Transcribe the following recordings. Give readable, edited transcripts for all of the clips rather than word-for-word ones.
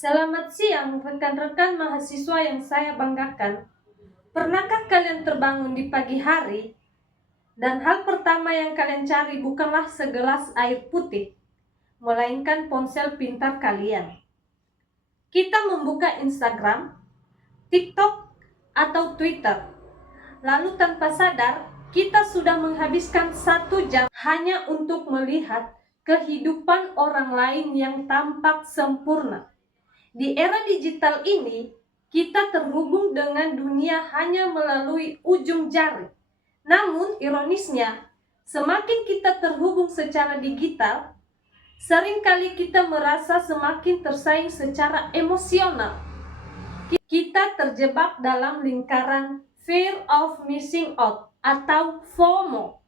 Selamat siang rekan-rekan mahasiswa yang saya banggakan. Pernahkah kalian terbangun di pagi hari dan hal pertama yang kalian cari bukanlah segelas air putih, melainkan ponsel pintar kalian? Kita membuka Instagram, TikTok, atau Twitter. Lalu tanpa sadar, kita sudah menghabiskan 1 jam hanya untuk melihat kehidupan orang lain yang tampak sempurna. Di era digital ini, kita terhubung dengan dunia hanya melalui ujung jari. Namun, ironisnya, semakin kita terhubung secara digital, seringkali kita merasa semakin tersaing secara emosional. Kita terjebak dalam lingkaran fear of missing out atau FOMO.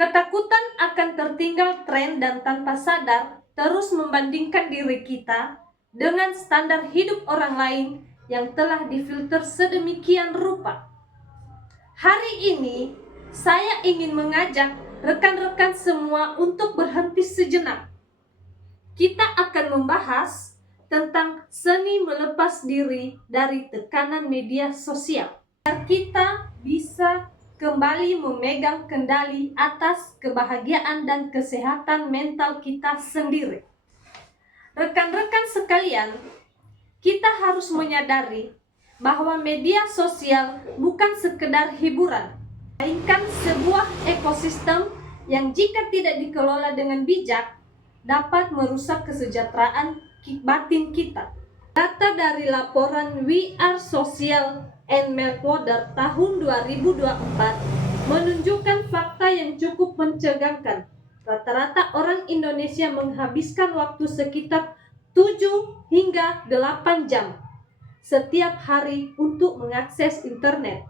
Ketakutan akan tertinggal tren dan tanpa sadar terus membandingkan diri kita dengan standar hidup orang lain yang telah difilter sedemikian rupa. Hari ini, saya ingin mengajak rekan-rekan semua untuk berhenti sejenak. Kita akan membahas tentang seni melepas diri dari tekanan media sosial, agar kita bisa kembali memegang kendali atas kebahagiaan dan kesehatan mental kita sendiri. Rekan-rekan sekalian, kita harus menyadari bahwa media sosial bukan sekedar hiburan, melainkan sebuah ekosistem yang jika tidak dikelola dengan bijak, dapat merusak kesejahteraan batin kita. Data dari laporan We Are Social and Meltwater tahun 2024 menunjukkan fakta yang cukup mencegangkan. Rata-rata orang Indonesia menghabiskan waktu sekitar 7 hingga 8 jam setiap hari untuk mengakses internet,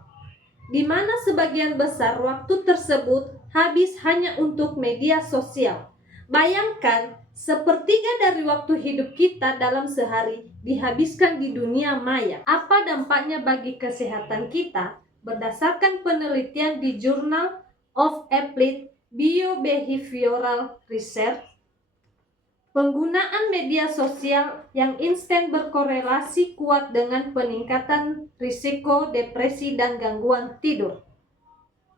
di mana sebagian besar waktu tersebut habis hanya untuk media sosial. Bayangkan, sepertiga dari waktu hidup kita dalam sehari dihabiskan di dunia maya. Apa dampaknya bagi kesehatan kita? Berdasarkan penelitian di Journal of Applied Biobehavioral Research, penggunaan media sosial yang instan berkorelasi kuat dengan peningkatan risiko depresi dan gangguan tidur,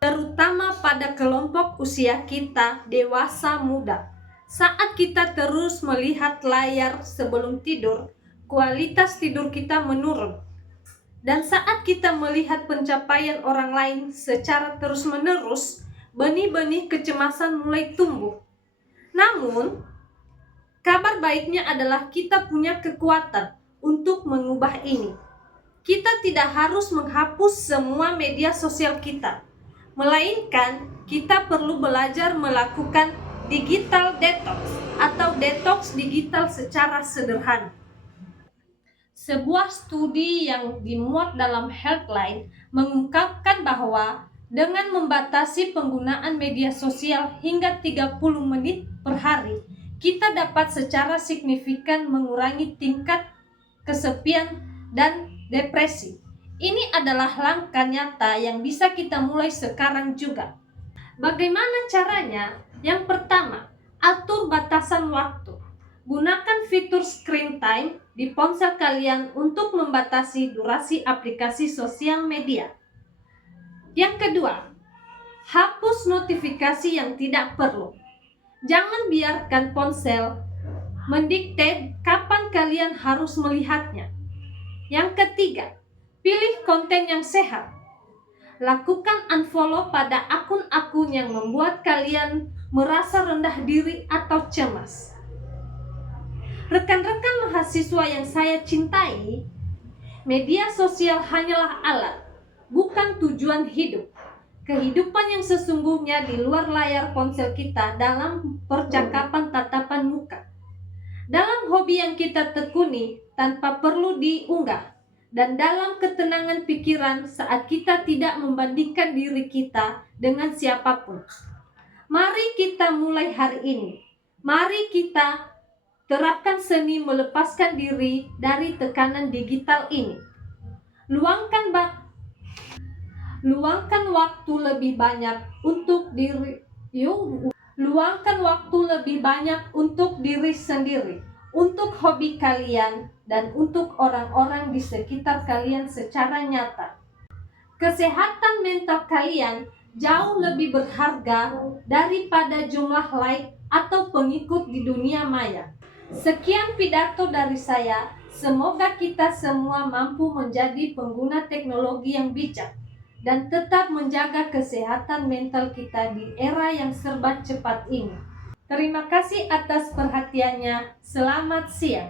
terutama pada kelompok usia kita dewasa muda. Saat kita terus melihat layar sebelum tidur, kualitas tidur kita menurun. Dan saat kita melihat pencapaian orang lain secara terus-menerus, benih-benih kecemasan mulai tumbuh. Namun, kabar baiknya adalah kita punya kekuatan untuk mengubah ini. Kita tidak harus menghapus semua media sosial kita, melainkan kita perlu belajar melakukan digital detox atau detox digital secara sederhana. Sebuah studi yang dimuat dalam Healthline mengungkapkan bahwa dengan membatasi penggunaan media sosial hingga 30 menit per hari, kita dapat secara signifikan mengurangi tingkat kesepian dan depresi. Ini adalah langkah nyata yang bisa kita mulai sekarang juga. Bagaimana caranya? Yang pertama, atur batasan waktu. Gunakan fitur screen time di ponsel kalian untuk membatasi durasi aplikasi sosial media. Yang kedua, hapus notifikasi yang tidak perlu. Jangan biarkan ponsel mendikte kapan kalian harus melihatnya. Yang ketiga, pilih konten yang sehat. Lakukan unfollow pada akun-akun yang membuat kalian merasa rendah diri atau cemas. Rekan-rekan mahasiswa yang saya cintai, media sosial hanyalah alat, bukan tujuan hidup. Kehidupan yang sesungguhnya di luar layar ponsel kita dalam percakapan tatapan muka, dalam hobi yang kita tekuni tanpa perlu diunggah, dan dalam ketenangan pikiran saat kita tidak membandingkan diri kita dengan siapapun. Mari kita mulai hari ini. Mari kita terapkan seni melepaskan diri dari tekanan digital ini. Luangkan waktu lebih banyak untuk diri sendiri. untuk hobi kalian, dan untuk orang-orang di sekitar kalian secara nyata. Kesehatan mental kalian jauh lebih berharga daripada jumlah like atau pengikut di dunia maya. Sekian pidato dari saya. Semoga kita semua mampu menjadi pengguna teknologi yang bijak dan tetap menjaga kesehatan mental kita di era yang serba cepat ini. Terima kasih atas perhatiannya. Selamat siang.